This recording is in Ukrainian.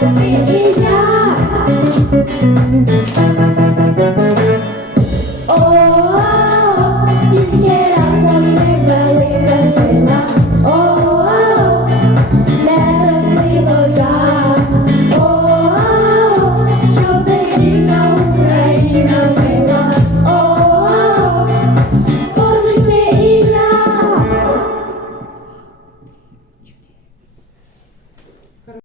Ти і я.